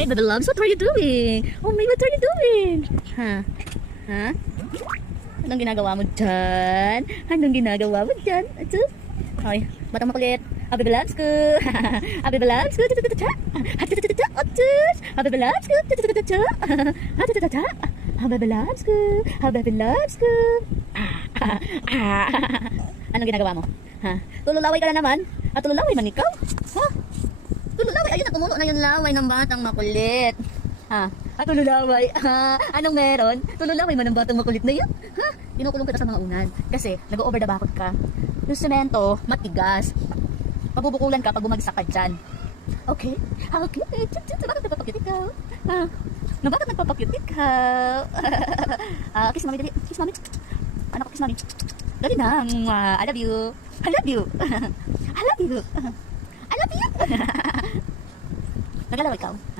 Hey, baby loves, what are you doing? Oh my, what are you doing? Ha? Ha? Anong ginagawa mo dyan? Anong ginagawa mo dyan? Ito? Hoy, batang makulit. Baby loves ko. Baby loves ko. Baby loves ko. Baby loves ko. Baby loves ko. Anong ginagawa mo? Ha? Tululaway ka na naman? At tululaway man ikaw? Ha? Tululaway, ayun na, tumulo na yung laway ng batang makulit. Ha? At tululaway, anong meron? Tululaway man ng batang makulit na yun. Ha? Kinukulong kita sa mga unan. Kasi, nag-over the bakod ka. Yung semento, matigas. Pabubukulan ka pag bumagsak ka dyan. Okay? Okay? Bakit nagpapakyut ikaw? Ha? Bakit nagpapakyut ikaw? Kiss mami, dali. Kiss mami. Anak ko, kiss mami. Dali na. I love you. I love you. I love you. I love you. Nagalaw ikaw.